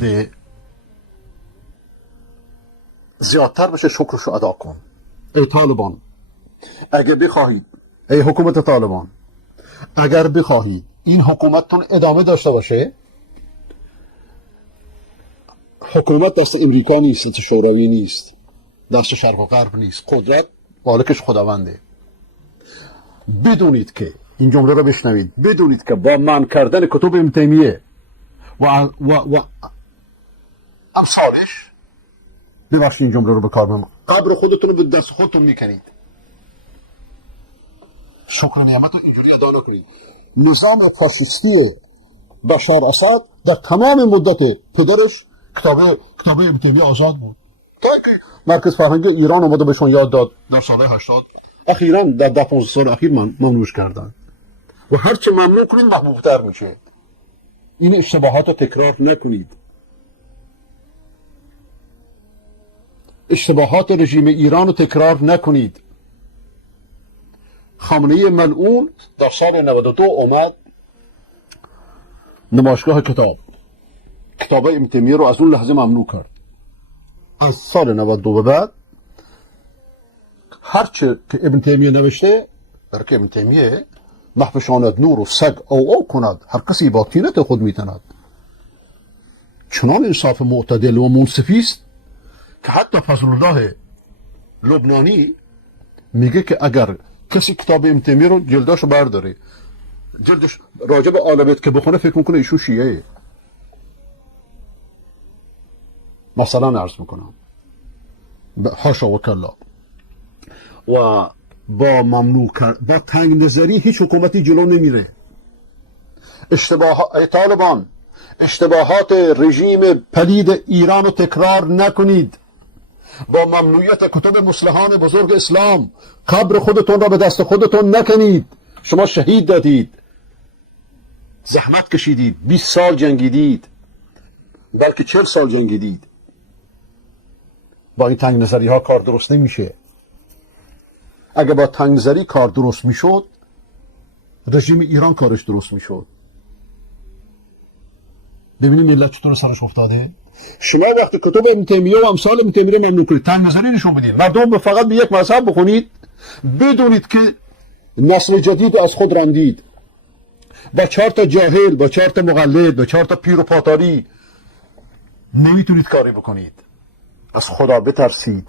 افتاده زیادتر بشه شکرشو ادا کن. ای طالبان اگه بخواهید، ای حکومت طالبان اگر بخواهید این حکومتتون ادامه داشته باشه، حکومت دست امریکا نیست، دست شوروی نیست، دست شرق و غرب نیست، قدرت مالکش خداونده. بدونید که این جمله رو بشنوید، بدونید که با من کردن کتب ابن تیمیه و امثالش، ببخشید این جمله رو به کار ببرم، قبر خودتون رو به دست خودتون میکنید. شکر نعمت رو اینجوری ادا نکنید. نظام فاشیستی بشار اسد در تمام مدت پدرش کتاب ابن تیمیه آزاد بود، تا که مرکز فرهنگی ایران اومده بهشون یاد داد در سال 80. اخیراً در 10-15 سال اخیر ممنوعش کردن و هرچی ممنوع کنید محبوبتر میشه. این اشتباهات رو تکرار نکنید. اشتباهات رژیم ایران رو تکرار نکنید. خامنه‌ای ملعون در سال 92 اومد نمایشگاه کتاب ابن تیمیه رو از اون لحظه ممنوع کرد. از سال 92 به بعد هرچه که ابن تیمیه نوشته، برای که ابن تیمیه محفشاند نور و سگ او کند، هر کسی با طینت خود میتند. چنان انصاف معتدل و منصفی است که حتی فضل الله لبنانی میگه که اگر کسی کتاب ابن تیمیه رو جلداشو برداره، جلدش راجع به آل بیت که بخونه، فکر میکنه ایشون شیعه. مثلا عرض میکنم حاشا و کلا. و با ممنوع با تنگ نظری هیچ حکومتی جلو نمیره. طالبان اشتباهات رژیم پلید ایران رو تکرار نکنید. با ممنوعیت کتب مصلحان بزرگ اسلام قبر خودتون را به دست خودتون نکنید. شما شهید دادید، زحمت کشیدید، 20 سال جنگیدید، بلکه 40 سال جنگیدید. با این تنگ نظری ها کار درست نمیشه. اگه با تنگ نظری کار درست میشد، رژیم ایران کارش درست میشد. ببینید ملت چطور سرش افتاده. شما وقتی کتب ابن تیمیه و امثال ابن تیمیه ممنوع کنید، تنگ نظری نشون بدید، مردم فقط به یک مذهب بخونید، بدونید که نسل جدید از خود رندید. با 4 تا جاهل، با 4 تا مقلد، با 4 تا پیر و پاتاری نمیتونید کاری بکنید. از خدا بترسید.